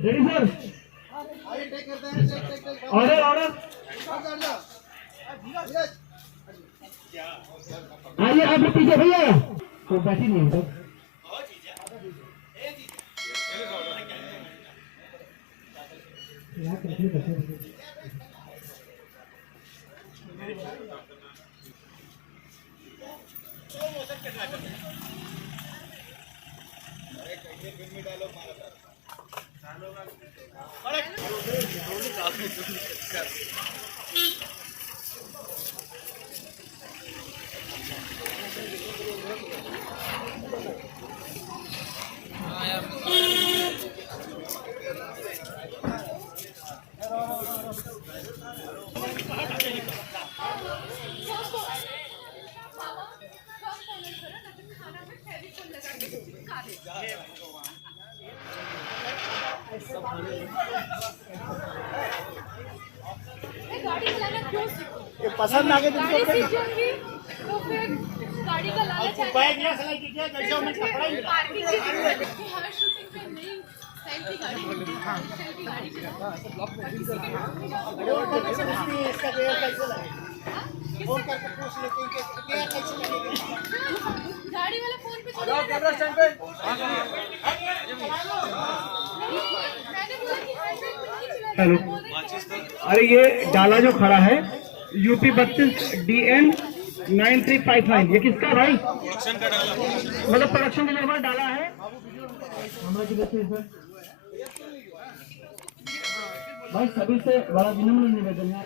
Ready sir. Order order. आइए आप पीछे भैया, तो बैठी नहीं है गाड़ी चलाना क्यों सीखो? पसंद आ गई गाड़ी सीख जाऊंगी तो फिर गाड़ी का लालच आ बैग सिलाई की क्या कैसे मैं कपड़ा ही पार्किंग की हर शूटिंग पे नई सेल्फी गाड़ी सेल्फी गाड़ी इसका गेयर कैसे लगेगा फोन करके पूछ लेते हैं कि गेयर कैसे लगेगा गाड़ी वाला फोन पे हेलो कैमरा स्टैंड पे मैंने बोला कि हैंडब्रेक पे नहीं चला। हेलो। अरे ये डाला जो खड़ा है यूपी 32 DN 9359, ये किसका भाई? प्रोडक्शन का डाला, मतलब प्रोडक्शन के लिए डाला है भाई। सभी से बड़ा विनम्र निवेदन है।